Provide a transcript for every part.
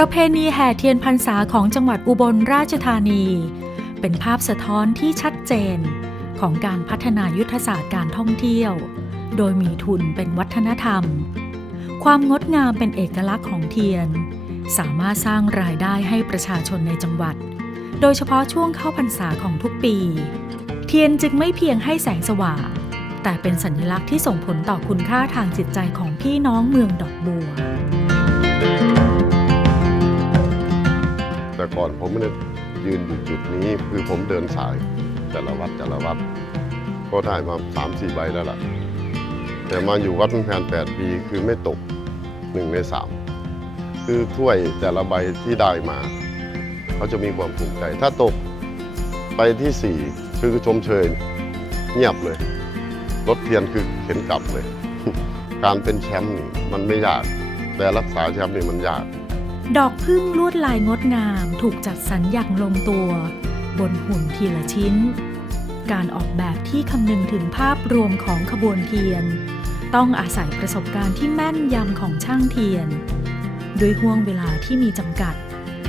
ประเพณีแห่เทียนพรรษาของจังหวัดอุบลราชธานี เป็นภาพสะท้อนที่ชัดเจน ของการพัฒนายุทธศาสตร์การท่องเที่ยว โดยมีทุนเป็นวัฒนธรรม ความงดงามเป็นเอกลักษณ์ของเทียน สามารถสร้างรายได้ให้ประชาชนในจังหวัด โดยเฉพาะช่วงเข้าพรรษาของทุกปี เทียนจึงไม่เพียงให้แสงสว่างแต่เป็นสัญลักษณ์ที่ส่งผลต่อคุณค่าทางจิตใจของพี่น้องเมืองดอกบัว แต่ก่อนผมไม่ได้ยืนอยู่จุดนี้ คือผมเดินสายแต่ละวัดแต่ละวัดก็ได้มาสามสี่ใบแล้วล่ะ แต่มาอยู่วัดแพนแปดปีคือไม่ตกหนึ่งในสามคือถ้วยแต่ละใบที่ได้มาเขาจะมีความภูมิใจ ถ้าตกไปที่สี่คือชมเชยเงียบเลยรถเทียนคือเข็นกลับเลย การเป็นแชมป์นี่มันไม่ยาก แต่รักษาแชมป์นี่มันยาก ดอกพึ่งลวดลายงดงามถูกจัดสรรอย่างลงตัว บนหุ่นทีละชิ้น การออกแบบที่คำนึงถึงภาพรวมของขบวนเทียน ต้องอาศัยประสบการณ์ที่แม่นยำของช่างเทียน ด้วยห่วงเวลาที่มีจำกัด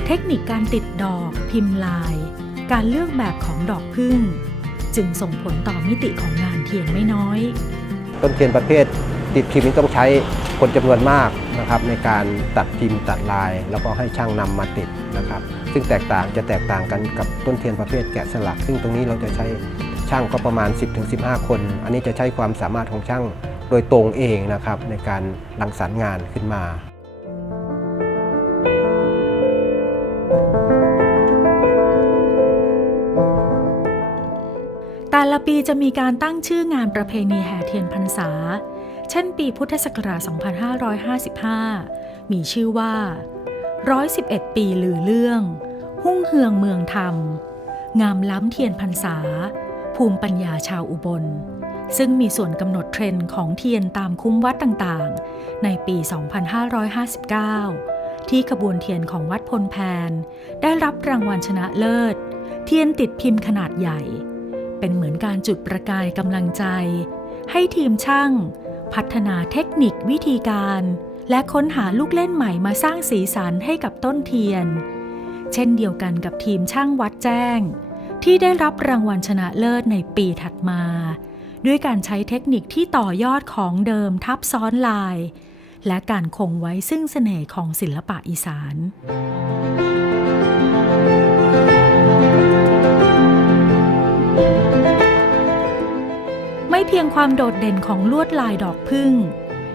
เทคนิคการติดดอกพิมพ์ลาย การเลือกแบบของดอกพึ่ง จึงส่งผลต่อมิติของงานเทียนไม่น้อย ต้นเทียนประเภทติดพิมพ์ต้องใช้ คนจำนวนมากนะครับในการตัดพิมพ์ตัดลาย แล้วก็ให้ช่างนำมาติดนะครับ ซึ่งแตกต่างจะแตกต่างกันกับต้นเทียนประเภทแกะสลัก ซึ่งตรงนี้เราจะใช้ช่างก็ประมาณ 10-15 คน อันนี้จะใช้ความสามารถของช่างโดยตรงเองนะครับในการรังสรรค์งานขึ้นมาแต่ละปีจะมีการตั้งชื่องานประเพณีแห่เทียนพรรษา เช่นปีพุทธศักราช 2555 มีชื่อว่า 111 ปีลือเรื่อง หุ่งเฮืองเมืองธรรม งามล้ำเทียนพรรษา ภูมิปัญญาชาวอุบล ซึ่งมีส่วนกำหนดเทรนด์ของเทียนตามคุ้มวัดต่างๆ ในปี 2559 ที่ขบวนเทียนของวัดพลแพน ได้รับรางวัลชนะเลิศ เทียนติดพิมพ์ขนาดใหญ่ เป็นเหมือนการจุดประกายกำลังใจ ให้ทีมช่าง พัฒนาเทคนิควิธีการ และค้นหาลูกเล่นใหม่มาสร้างสีสันให้กับต้นเทียน เช่นเดียวกันกับทีมช่างวัดแจ้ง ที่ได้รับรางวัลชนะเลิศในปีถัดมา ด้วยการใช้เทคนิคที่ต่อยอดของเดิมทับซ้อนลาย และการคงไว้ซึ่งเสน่ห์ของศิลปะอีสาน ไม่เพียงความโดดเด่นของลวดลายดอกพึ่ง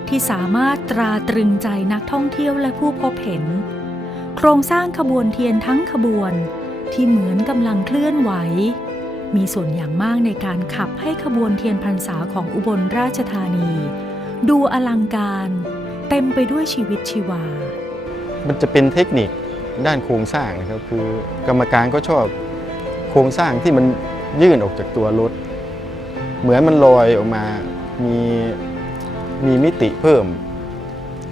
ที่สามารถตราตรึงใจนักท่องเที่ยวและผู้พบเห็น โครงสร้างขบวนเทียนทั้งขบวน ที่เหมือนกำลังเคลื่อนไหว มีส่วนอย่างมากในการขับให้ขบวนเทียนพรรษาของอุบลราชธานี ดูอลังการ เต็มไปด้วยชีวิตชีวา มันจะเป็นเทคนิคด้านโครงสร้างนะครับคือกรรมการก็ชอบโครงสร้างที่มันยื่นออกจากตัวรถ เหมือนมันลอยออกมา มีมีมิติเพิ่ม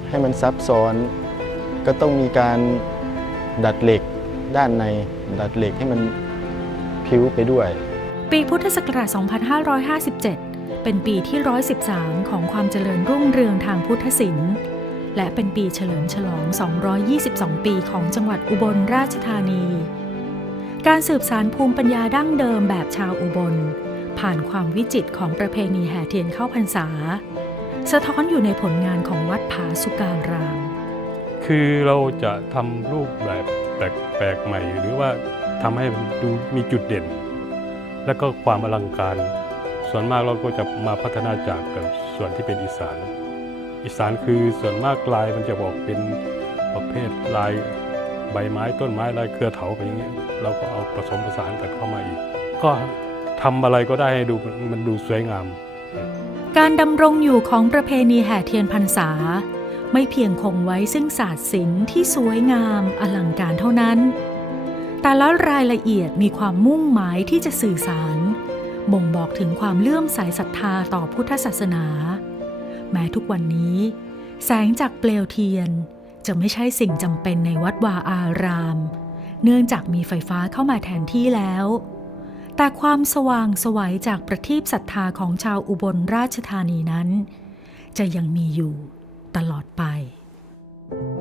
ให้มันซับซ้อน ก็ต้องมีการดัดเหล็กด้านในดัดเหล็กให้มันพิ้วไปด้วย ปีพุทธศักราช 2557 เป็นปีที่ 113 ของความเจริญรุ่งเรืองทางพุทธศิลป์และเป็นปีเฉลิมฉลอง 222 ปีของจังหวัดอุบลราชธานี การสืบสารภูมิปัญญาดั้งเดิมแบบชาวอุบล ผ่านความวิจิตของประเพณีแห่เทียนเข้าพรรษา สะท้อนอยู่ในผลงานของวัดผาสุการาม คือเราจะทำรูปแบบแปลกๆใหม่ หรือว่าทำให้ดูมีจุดเด่น และก็ความอลังการ ส่วนมากเราก็จะมาพัฒนาจากกับส่วนที่เป็นอีสาน อีสานคือส่วนมากลายมันจะบอกเป็นประเภทลายใบไม้ต้นไม้ลายเครือเถาไปอย่างเงี้ยเราก็เอาผสมผสานกันเข้ามาอีก ก็ ทำอะไรก็ได้ให้ดูมันดูสวยงาม การดำรงอยู่ของประเพณีแห่เทียนพรรษา ไม่เพียงคงไว้ซึ่งศาสตร์ศิลป์ที่สวยงามอลังการเท่านั้น แต่ละรายละเอียดมีความมุ่งหมายที่จะสื่อสาร บ่งบอกถึงความเลื่อมใสศรัทธาต่อพุทธศาสนา แม้ทุกวันนี้ แสงจากเปลวเทียนจะไม่ใช่สิ่งจำเป็นในวัดวาอาราม เนื่องจากมีไฟฟ้าเข้ามาแทนที่แล้ว แต่ความสว่างสวัยจากประทีปศรัทธาของชาวอุบลราชธานีนั้น จะยังมีอยู่ตลอดไป「